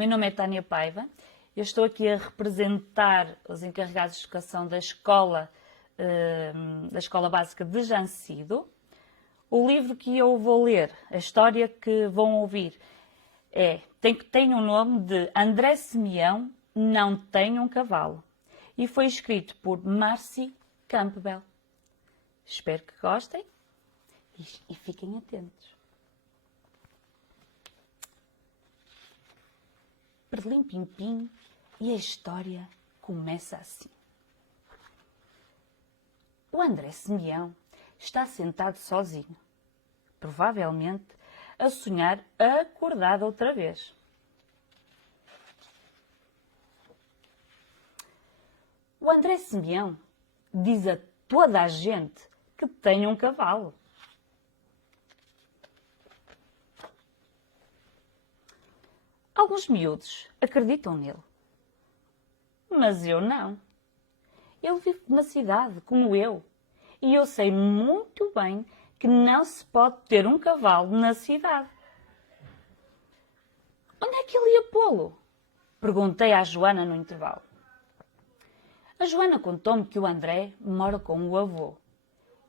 meu nome é Tânia Paiva. Eu estou aqui a representar os encarregados de educação da Escola Básica de Jancido. O livro que eu vou ler, a história que vão ouvir, tem o nome de André Simeão, Não Tem um Cavalo. E foi escrito por Marcy Campbell. Espero que gostem e fiquem atentos. Perlim Pim Pim, e a história começa assim. O André Simeão está sentado sozinho, provavelmente a sonhar acordado outra vez. O André Simeão diz a toda a gente que tem um cavalo. Alguns miúdos acreditam nele, mas eu não. Ele vive na cidade, como eu, e eu sei muito bem que não se pode ter um cavalo na cidade. Onde é que ele ia pô-lo? Perguntei à Joana no intervalo. A Joana contou-me que o André mora com o avô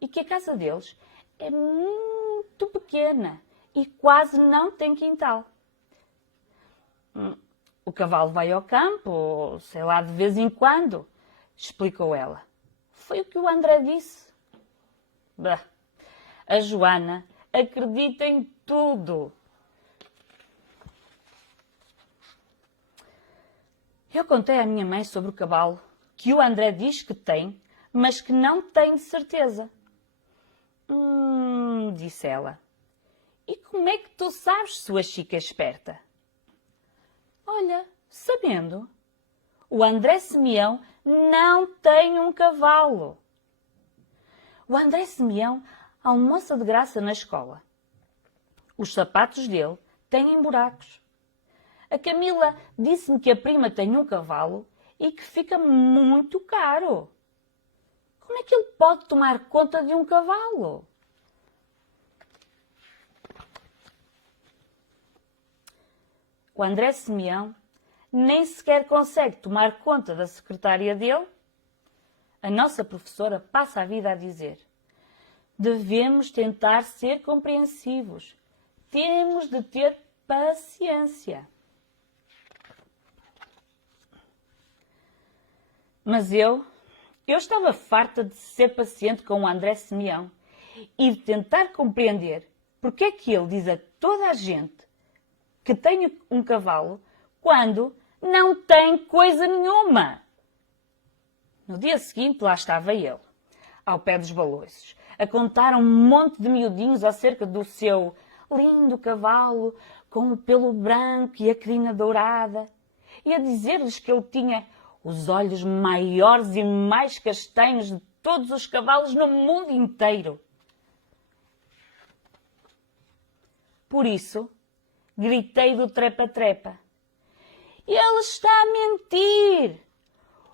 e que a casa deles é muito pequena e quase não tem quintal. O cavalo vai ao campo, sei lá, de vez em quando, explicou ela. Foi o que o André disse. Bah, a Joana acredita em tudo. Eu contei à minha mãe sobre o cavalo que o André diz que tem, mas que não tem de certeza. Disse ela. E como é que tu sabes, sua chica esperta? Olha, sabendo, o André Simeão não tem um cavalo. O André Simeão almoça de graça na escola. Os sapatos dele têm buracos. A Camila disse-me que a prima tem um cavalo e que fica muito caro. Como é que ele pode tomar conta de um cavalo? O André Simeão nem sequer consegue tomar conta da secretária dele. A nossa professora passa a vida a dizer: devemos tentar ser compreensivos. Temos de ter paciência. Mas eu estava farta de ser paciente com o André Simeão e de tentar compreender porque é que ele diz a toda a gente que tem um cavalo quando não tem coisa nenhuma. No dia seguinte, lá estava ele, ao pé dos baloiços, a contar um monte de miudinhos acerca do seu lindo cavalo com o pelo branco e a crina dourada, e a dizer-lhes que ele tinha os olhos maiores e mais castanhos de todos os cavalos no mundo inteiro. Por isso, gritei do trepa-trepa: ele está a mentir!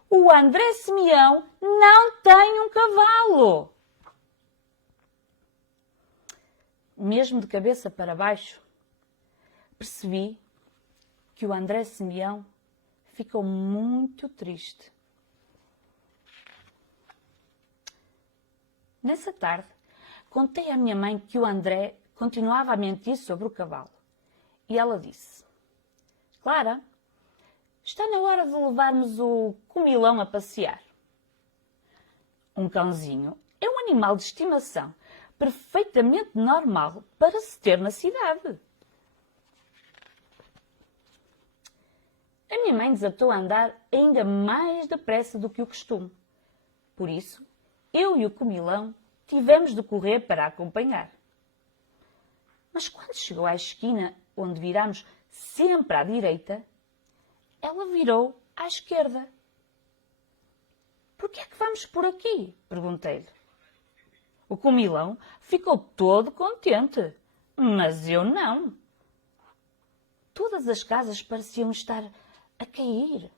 O André Simeão não tem um cavalo! Mesmo de cabeça para baixo, percebi que o André Simeão ficou muito triste. Nessa tarde, contei à minha mãe que o André continuava a mentir sobre o cavalo. E ela disse: Clara, está na hora de levarmos o comilão a passear. Um cãozinho é um animal de estimação perfeitamente normal para se ter na cidade. A minha mãe desatou a andar ainda mais depressa do que o costume. Por isso, eu e o comilão tivemos de correr para a acompanhar. Mas quando chegou à esquina onde virámos sempre à direita, ela virou à esquerda. Por que é que vamos por aqui? Perguntei-lhe. O comilão ficou todo contente, mas eu não. Todas as casas pareciam estar a cair.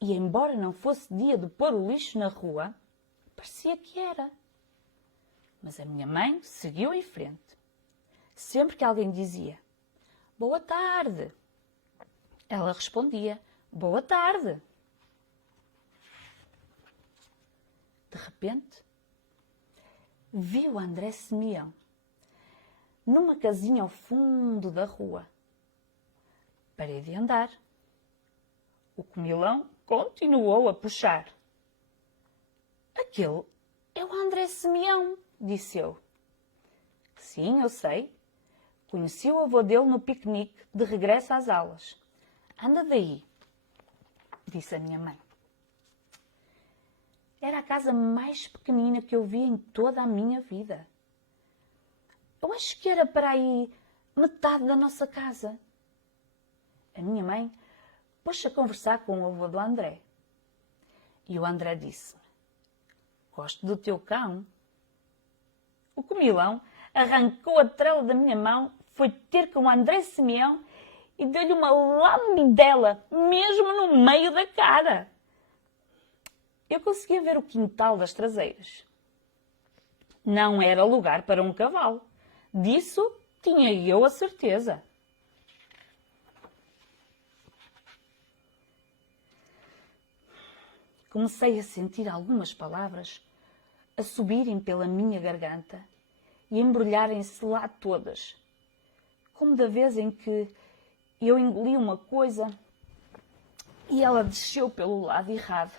E embora não fosse dia de pôr o lixo na rua, parecia que era. Mas a minha mãe seguiu em frente. Sempre que alguém dizia: Boa tarde, Ela respondia: boa tarde. De repente, viu André Simeão numa casinha ao fundo da rua. Parei de andar. O comilão continuou a puxar. Aquele é o André Simeão, disse eu. Sim, eu sei. Conheci o avô dele no piquenique, de regresso às aulas. Anda daí, disse a minha mãe. Era a casa mais pequenina que eu vi em toda a minha vida. Eu acho que era para aí metade da nossa casa. A minha mãe pôs-se a conversar com o avô do André. E o André disse-me: gosto do teu cão. O comilão arrancou a trela da minha mão, foi ter com o André Simeão e deu-lhe uma lambidela, mesmo no meio da cara. Eu conseguia ver o quintal das traseiras. Não era lugar para um cavalo. Disso tinha eu a certeza. Comecei a sentir algumas palavras a subirem pela minha garganta e embrulharem-se lá todas, como da vez em que eu engoli uma coisa e ela desceu pelo lado errado.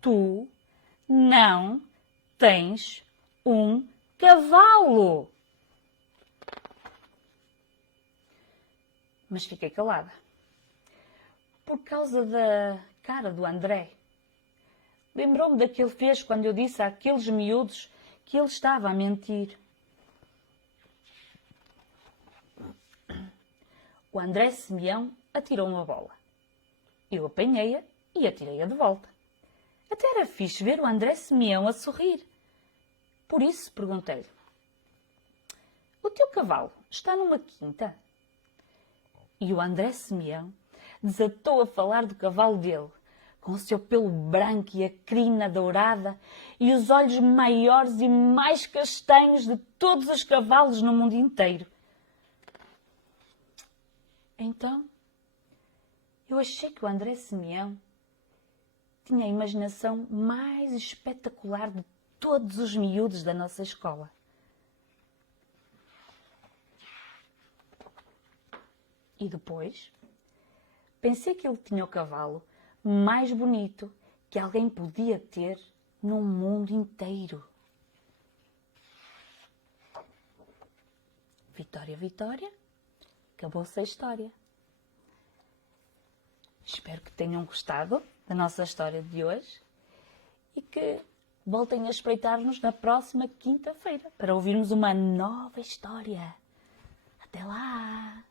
Tu não tens um cavalo! Mas fiquei calada. Por causa da cara do André. Lembrou-me daquele fez quando eu disse àqueles miúdos que ele estava a mentir. O André Simeão atirou uma bola. Eu apanhei-a e atirei-a de volta. Até era fixe ver o André Simeão a sorrir. Por isso perguntei-lhe: o teu cavalo está numa quinta? E o André Simeão desatou a falar do cavalo dele, com o seu pelo branco e a crina dourada e os olhos maiores e mais castanhos de todos os cavalos no mundo inteiro. Então, eu achei que o André Simeão tinha a imaginação mais espetacular de todos os miúdos da nossa escola. E depois, pensei que ele tinha o cavalo mais bonito que alguém podia ter no mundo inteiro. Vitória, Vitória, acabou-se a história. Espero que tenham gostado da nossa história de hoje e que voltem a espreitar-nos na próxima quinta-feira para ouvirmos uma nova história. Até lá!